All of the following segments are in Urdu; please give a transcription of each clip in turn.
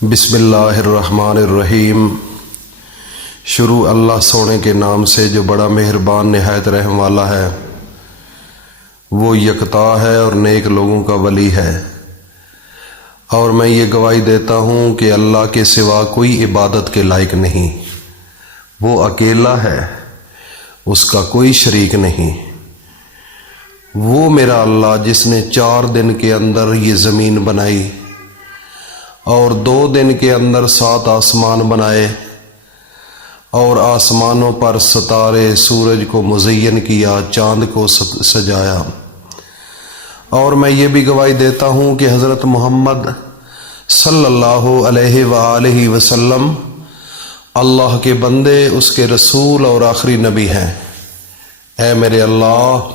بسم اللہ الرحمن الرحیم۔ شروع اللہ سونے کے نام سے جو بڑا مہربان نہایت رحم والا ہے۔ وہ یکتا ہے اور نیک لوگوں کا ولی ہے، اور میں یہ گواہی دیتا ہوں کہ اللہ کے سوا کوئی عبادت کے لائق نہیں۔ وہ اکیلا ہے، اس کا کوئی شریک نہیں۔ وہ میرا اللہ جس نے 4 دن کے اندر یہ زمین بنائی اور 2 دن کے اندر 7 آسمان بنائے، اور آسمانوں پر ستارے، سورج کو مزین کیا، چاند کو سجایا۔ اور میں یہ بھی گواہی دیتا ہوں کہ حضرت محمد صلی اللہ علیہ وآلہ وسلم اللہ کے بندے، اس کے رسول اور آخری نبی ہیں۔ اے میرے اللہ،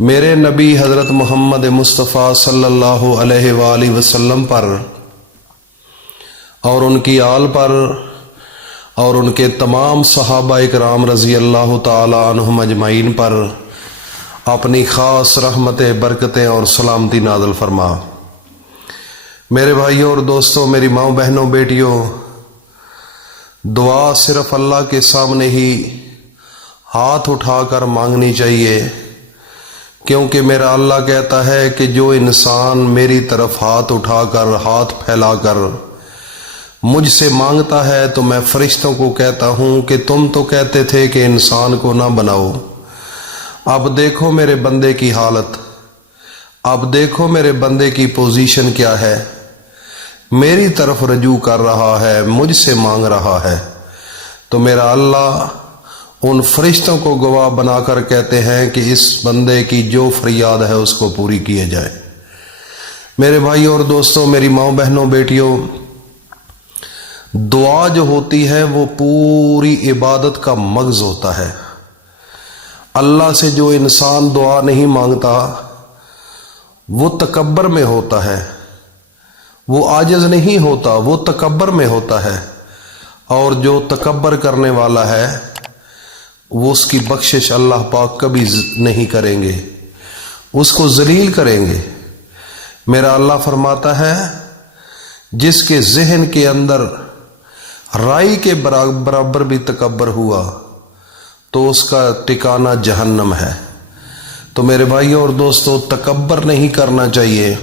میرے نبی حضرت محمد مصطفیٰ صلی اللہ علیہ وآلہ وسلم پر اور ان کی آل پر اور ان کے تمام صحابہ اکرام رضی اللہ تعالی عنہم اجمعین پر اپنی خاص رحمتیں، برکتیں اور سلامتی نازل فرما۔ میرے بھائیوں اور دوستوں، میری ماں، بہنوں، بیٹیوں، دعا صرف اللہ کے سامنے ہی ہاتھ اٹھا کر مانگنی چاہیے، کیونکہ میرا اللہ کہتا ہے کہ جو انسان میری طرف ہاتھ اٹھا کر، ہاتھ پھیلا کر مجھ سے مانگتا ہے تو میں فرشتوں کو کہتا ہوں کہ تم تو کہتے تھے کہ انسان کو نہ بناؤ، اب دیکھو میرے بندے کی حالت، اب دیکھو میرے بندے کی پوزیشن کیا ہے، میری طرف رجوع کر رہا ہے، مجھ سے مانگ رہا ہے۔ تو میرا اللہ ان فرشتوں کو گواہ بنا کر کہتے ہیں کہ اس بندے کی جو فریاد ہے اس کو پوری کیے جائے۔ میرے بھائیوں اور دوستوں، میری ماں، بہنوں، بیٹیوں، دعا جو ہوتی ہے وہ پوری عبادت کا مغز ہوتا ہے۔ اللہ سے جو انسان دعا نہیں مانگتا وہ تکبر میں ہوتا ہے، وہ عاجز نہیں ہوتا، وہ تکبر میں ہوتا ہے، اور جو تکبر کرنے والا ہے وہ اس کی بخشش اللہ پاک کبھی نہیں کریں گے، اس کو ذلیل کریں گے۔ میرا اللہ فرماتا ہے جس کے ذہن کے اندر رائی کے برابر بھی تکبر ہوا تو اس کا ٹھکانہ جہنم ہے۔ تو میرے بھائیوں اور دوستوں، تکبر نہیں کرنا چاہیے،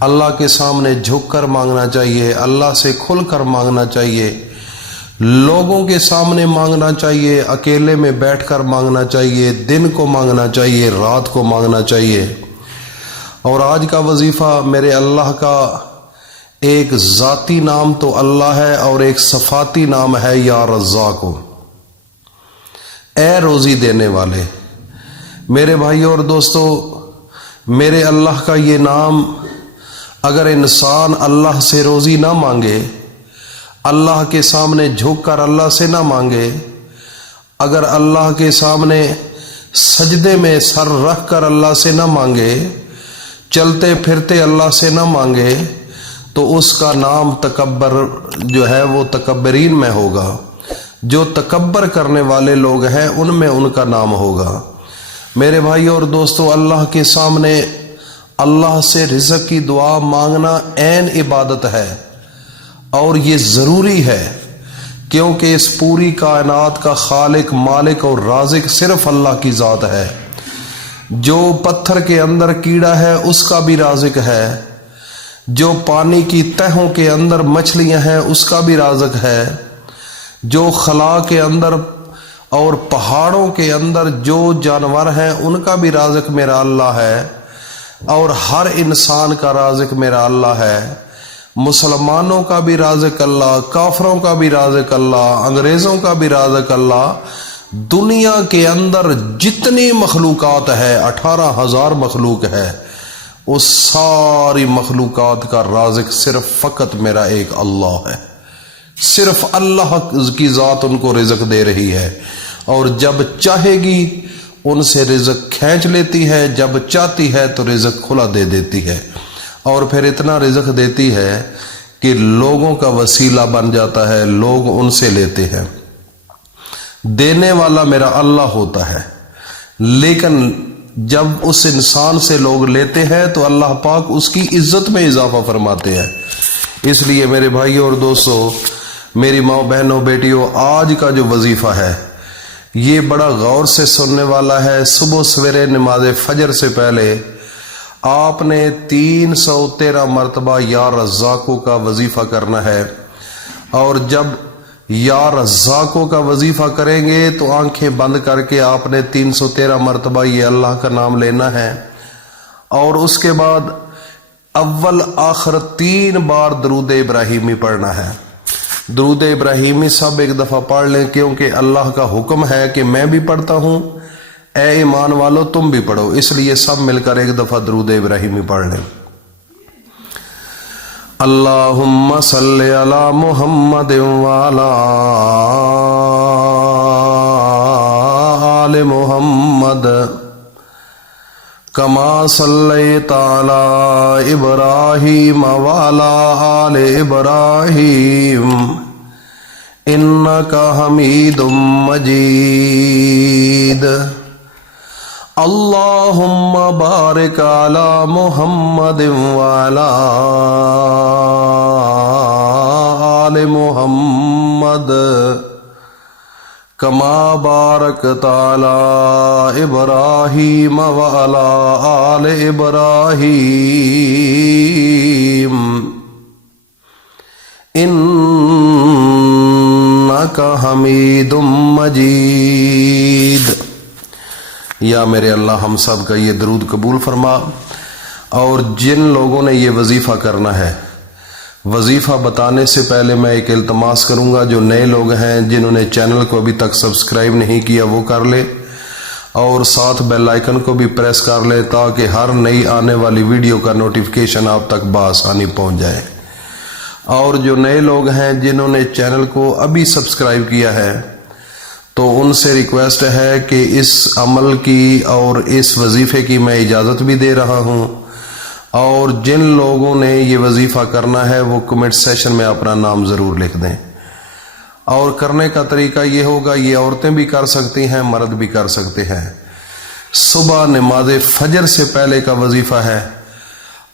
اللہ کے سامنے جھک کر مانگنا چاہیے، اللہ سے کھل کر مانگنا چاہیے، لوگوں کے سامنے مانگنا چاہیے، اکیلے میں بیٹھ کر مانگنا چاہیے، دن کو مانگنا چاہیے، رات کو مانگنا چاہیے۔ اور آج کا وظیفہ میرے اللہ کا ایک ذاتی نام تو اللہ ہے اور ایک صفاتی نام ہے، یا رزاق، اے روزی دینے والے۔ میرے بھائیوں اور دوستوں، میرے اللہ کا یہ نام اگر انسان اللہ سے روزی نہ مانگے، اللہ کے سامنے جھک کر اللہ سے نہ مانگے، اگر اللہ کے سامنے سجدے میں سر رکھ کر اللہ سے نہ مانگے، چلتے پھرتے اللہ سے نہ مانگے، تو اس کا نام تکبر جو ہے وہ تکبرین میں ہوگا۔ جو تکبر کرنے والے لوگ ہیں ان میں ان کا نام ہوگا۔ میرے بھائیوں اور دوستوں، اللہ کے سامنے اللہ سے رزق کی دعا مانگنا عین عبادت ہے، اور یہ ضروری ہے، کیونکہ اس پوری کائنات کا خالق، مالک اور رازق صرف اللہ کی ذات ہے۔ جو پتھر کے اندر کیڑا ہے اس کا بھی رازق ہے، جو پانی کی تہوں کے اندر مچھلیاں ہیں اس کا بھی رازق ہے، جو خلا کے اندر اور پہاڑوں کے اندر جو جانور ہیں ان کا بھی رازق میرا اللہ ہے، اور ہر انسان کا رازق میرا اللہ ہے۔ مسلمانوں کا بھی رازق اللہ، کافروں کا بھی رازق اللہ، انگریزوں کا بھی رازق اللہ۔ دنیا کے اندر جتنی مخلوقات ہے، 18,000 مخلوق ہے، اس ساری مخلوقات کا رازق صرف فقط میرا ایک اللہ ہے۔ صرف اللہ کی ذات ان کو رزق دے رہی ہے، اور جب چاہے گی ان سے رزق کھینچ لیتی ہے، جب چاہتی ہے تو رزق کھلا دے دیتی ہے، اور پھر اتنا رزق دیتی ہے کہ لوگوں کا وسیلہ بن جاتا ہے، لوگ ان سے لیتے ہیں۔ دینے والا میرا اللہ ہوتا ہے، لیکن جب اس انسان سے لوگ لیتے ہیں تو اللہ پاک اس کی عزت میں اضافہ فرماتے ہیں۔ اس لیے میرے بھائیوں اور دوستوں، میری ماں بہنوں بیٹیوں، آج کا جو وظیفہ ہے یہ بڑا غور سے سننے والا ہے۔ صبح سویرے نماز فجر سے پہلے آپ نے 313 مرتبہ یا رزاقوں کا وظیفہ کرنا ہے، اور جب یا رزاقوں کا وظیفہ کریں گے تو آنکھیں بند کر کے آپ نے 313 مرتبہ یہ اللہ کا نام لینا ہے، اور اس کے بعد اول آخر 3 بار درود ابراہیمی پڑھنا ہے۔ درود ابراہیمی سب ایک دفعہ پڑھ لیں، کیونکہ اللہ کا حکم ہے کہ میں بھی پڑھتا ہوں، اے ایمان والو تم بھی پڑھو، اس لیے سب مل کر ایک دفعہ درود ابراہیمی پڑھ لیں۔ اللہم صلی علی محمد وعلی آل محمد کما صلیت علی ابراہیم وعلی آل ابراہیم انک حمید مجید۔ اللہم بارک علی محمد وعلی آل محمد کما بارکت علی ابراہیم وعلی آل ابراہیم انک حمید مجید۔ یا میرے اللہ ہم سب کا یہ درود قبول فرما۔ اور جن لوگوں نے یہ وظیفہ کرنا ہے، وظیفہ بتانے سے پہلے میں ایک التماس کروں گا، جو نئے لوگ ہیں جنہوں نے چینل کو ابھی تک سبسکرائب نہیں کیا وہ کر لے، اور ساتھ بیل آئیکن کو بھی پریس کر لے تاکہ ہر نئی آنے والی ویڈیو کا نوٹیفیکیشن آپ تک بآسانی پہنچ جائے۔ اور جو نئے لوگ ہیں جنہوں نے چینل کو ابھی سبسکرائب کیا ہے تو ان سے ریکویسٹ ہے کہ اس عمل کی اور اس وظیفے کی میں اجازت بھی دے رہا ہوں، اور جن لوگوں نے یہ وظیفہ کرنا ہے وہ کمنٹ سیشن میں اپنا نام ضرور لکھ دیں۔ اور کرنے کا طریقہ یہ ہوگا، یہ عورتیں بھی کر سکتی ہیں، مرد بھی کر سکتے ہیں۔ صبح نماز فجر سے پہلے کا وظیفہ ہے،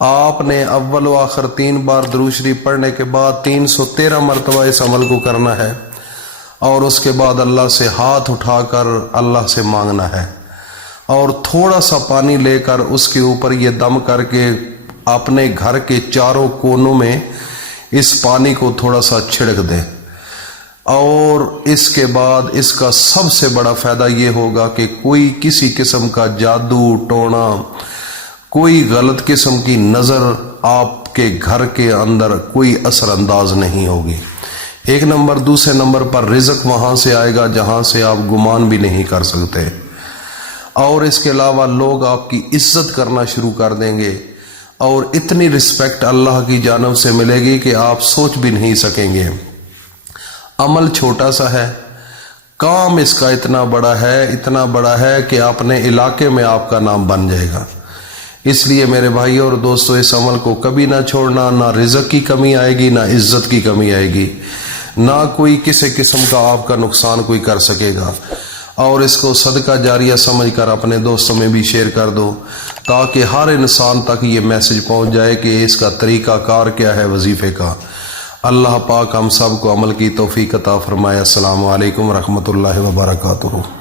آپ نے اول و آخر 3 بار درود شریف پڑھنے کے بعد 313 مرتبہ اس عمل کو کرنا ہے، اور اس کے بعد اللہ سے ہاتھ اٹھا کر اللہ سے مانگنا ہے، اور تھوڑا سا پانی لے کر اس کے اوپر یہ دم کر کے اپنے گھر کے چاروں کونوں میں اس پانی کو تھوڑا سا چھڑک دیں۔ اور اس کے بعد اس کا سب سے بڑا فائدہ یہ ہوگا کہ کوئی کسی قسم کا جادو ٹونا، کوئی غلط قسم کی نظر آپ کے گھر کے اندر کوئی اثر انداز نہیں ہوگی۔ ایک نمبر، دوسرے نمبر پر رزق وہاں سے آئے گا جہاں سے آپ گمان بھی نہیں کر سکتے، اور اس کے علاوہ لوگ آپ کی عزت کرنا شروع کر دیں گے، اور اتنی رسپیکٹ اللہ کی جانب سے ملے گی کہ آپ سوچ بھی نہیں سکیں گے۔ عمل چھوٹا سا ہے، کام اس کا اتنا بڑا ہے کہ اپنے علاقے میں آپ کا نام بن جائے گا۔ اس لیے میرے بھائیوں اور دوستوں، اس عمل کو کبھی نہ چھوڑنا، نہ رزق کی کمی آئے گی، نہ عزت کی کمی آئے گی، نہ کوئی کسی قسم کا آپ کا نقصان کوئی کر سکے گا۔ اور اس کو صدقہ جاریہ سمجھ کر اپنے دوستوں میں بھی شیئر کر دو تاکہ ہر انسان تک یہ میسج پہنچ جائے کہ اس کا طریقہ کار کیا ہے وظیفے کا۔ اللہ پاک ہم سب کو عمل کی توفیق عطا فرمائے۔ السلام علیکم ورحمۃ اللہ وبرکاتہ۔